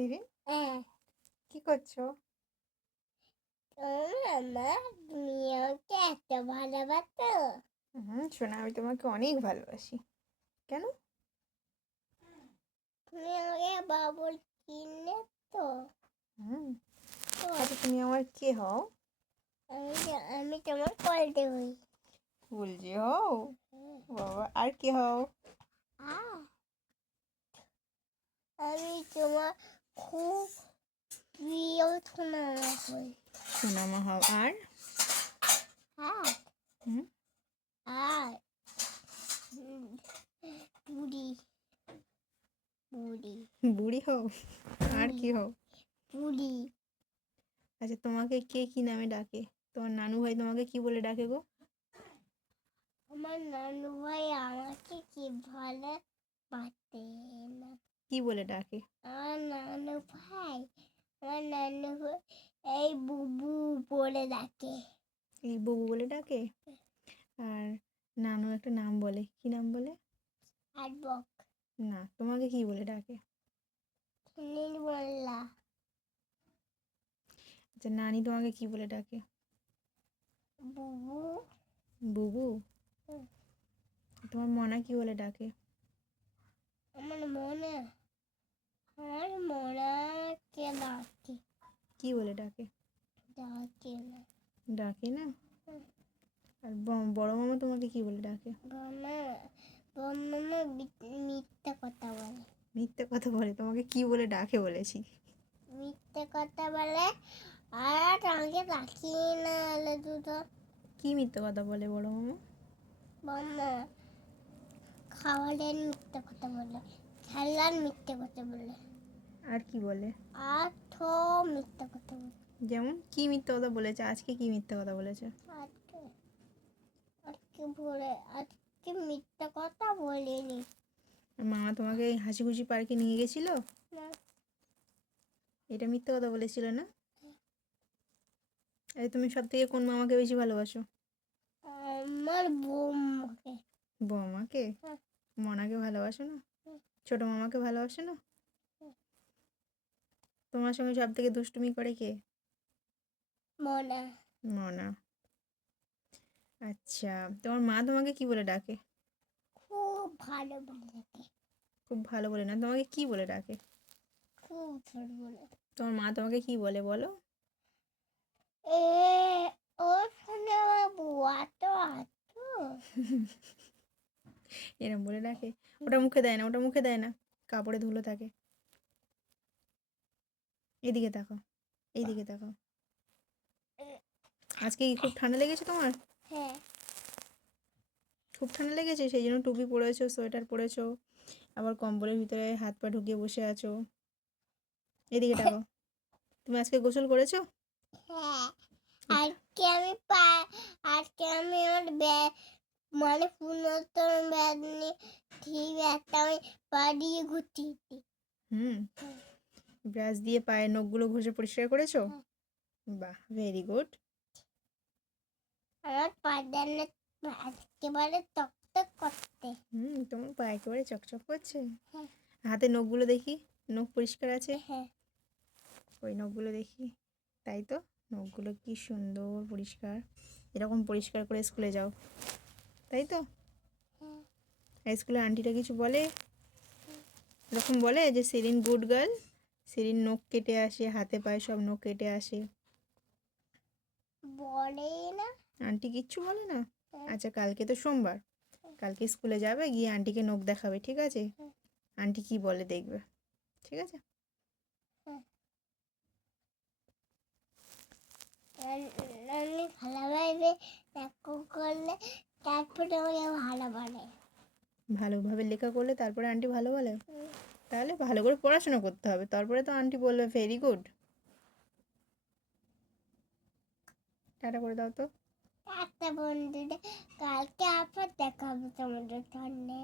সিরিন, হ্যাঁ, কি করছো? আমার তুমি আমাকে এত ভালোবাসো। শোনা, আমি তোমাকে অনেক ভালোবাসি। কেন? তুমি আমাকে বাবুল কিনে তো। হুম তো আচ্ছা, তুমি আমার কে হও? আমি তোমার কলতে হই। ফুলজি হও? বাবা, আর কে হও? আহ, আমি তোমার খুব প্রিয় সোনামা হই। সোনামা হও। আর আর হুম আর বুড়ি বুড়ি বুড়ি হও? আর কি হও? বুড়ি। আচ্ছা, তোমাকে কে কি নামে ডাকে? তোমার নানু ভাই তোমাকে কি বলে ডাকে গো? আমার নানু ভাই আমাকে কি ভালো বাসে না। কি বলে ডাকে? আমার নানু ভাই এই বুবু বলে ডাকে। এই বুবু বলে ডাকে? আর নানু একটা নাম বলে, কি নাম বলে? আর বক না, তোমাকে কি বলে ডাকে? নীল মোল্লা। আচ্ছা, নানি তোমাকে কি বলে ডাকে? বুবু। বুবু। হুম, তোমার মনা কি বলে ডাকে? আমার মনাকে ডাকে। কি বলে ডাকে? ডাকে না। ডাকে না? হুম, আর বড় মামা তোমাকে কি বলে ডাকে? বন্যা বন্যা মিথ্যা কথা বলে। মিথ্যে কথা বলে? তোমাকে কি বলে ডাকে বলেছি? মিথ্যা কথা বলে আর আমাকে ডাকি না হলে দুটো কি মিথ্যে কথা বলে বড় মামা? বন্যা খাবারের মিথ্যা কথা বলে, খেলার মিথ্যা কথা বলে, আর কি বলে? আর তো মিথ্যা কথা বলে। যেমন কি মিথ্যে কথা বলেছে? আজকে কি মিথ্যে কথা বলেছে? আজকে আজকে মিথ্যা কথা বলিনি। আর মামা তোমাকে এই হাসি খুশি পার্কে নিয়ে গেছিল? না, এটা মিথ্যে কথা বলেছিল না? এই তুমি সব থেকে কোন মামাকে বেশি ভালোবাসো? আমার বৌমাকে। বৌমাকে? হ্যাঁ, মনাকে ভালোবাসো না? হ্যাঁ, ছোট মামাকে ভালোবাসো না? হ্যাঁ। তোমার সঙ্গে সব থেকে দুষ্টুমি করে কে? মনা মনা। আচ্ছা, তোমার মা তোমাকে কি বলে ডাকে? খুব ভালো বলে থাকে। খুব ভালো বলে না, তোমাকে কি বলে ডাকে? খুব ছোট বলে। তোমার মা তোমাকে কি বলে বলো? এ ওর সঙ্গে আমার বুয়া তো আছো। এরম বলে ডাকে? ওটা মুখে দেয় না, ওটা মুখে দেয় না, কাপড়ে ধুলো থাকে। এদিকে তাকাও, এইদিকে তাকাও। আজকে কি খুব ঠান্ডা লেগেছে তোমার? হ্যাঁ, খুব ঠান্ডা লেগেছে, সেই জন্য টুপি পরেছো, সোয়েটার পরেছো, আবার কম্বলের ভিতরে হাত পা ঢুকিয়ে বসে আছো। এদিকে তাকাও। তুমি আজকে গোসল করেছো? হ্যাঁ। এটা আজকে আমি আজকে আমি আমার ব্যাগ মানে পুনর্তন ব্যাগ নিয়ে ঠিক একটা আমি পা দিয়ে ঘুরছি। হুম ব্রাশ দিয়ে পায়ের নখগুলো ঘষে পরিষ্কার করেছো? হ্যাঁ। বাহ, ভেরি গুড। আমার পা যেন একেবারে টকটক করতে। তোমার পা একেবারে চকচক করছে। হ্যাঁ, হাতে নখগুলো দেখি, নখ পরিষ্কার আছে? হ্যাঁ, ওই নখগুলো দেখি। তাই তো, নখগুলো কি সুন্দর পরিষ্কার। এরকম পরিষ্কার করে স্কুলে যাও, তাই তো? হ্যাঁ। আর স্কুলে আন্টিরা কিছু বলে? এরকম বলে যে সেরিন গুড গার্ল, সেরিন নখ কেটে আসে, হাতে পায়ে সব নখ কেটে আসে? বলে না। আন্টি কিচ্ছু বলে না? হ্যাঁ, আচ্ছা, কালকে তো সোমবার, কালকে স্কুলে যাবে, গিয়ে আন্টিকে নখ দেখাবে, ঠিক আছে? হ্যাঁ, আন্টি কি বলে দেখবে, ঠিক আছে? হ্যাঁ। আমি ভালোভাবে দেখো করলে তারপরে আমাকে ভালো বলে। ভালোভাবে লেখা করলে তারপরে আন্টি ভালো বলে? তাহলে ভালো করে পড়াশোনা করতে হবে, তারপরে তো আন্টি বলবে ভেরি গুড। টাটা করে দাও তো। একটা বন্ধুদের কালকে আবার দেখা হবে তোমাদের সামনে।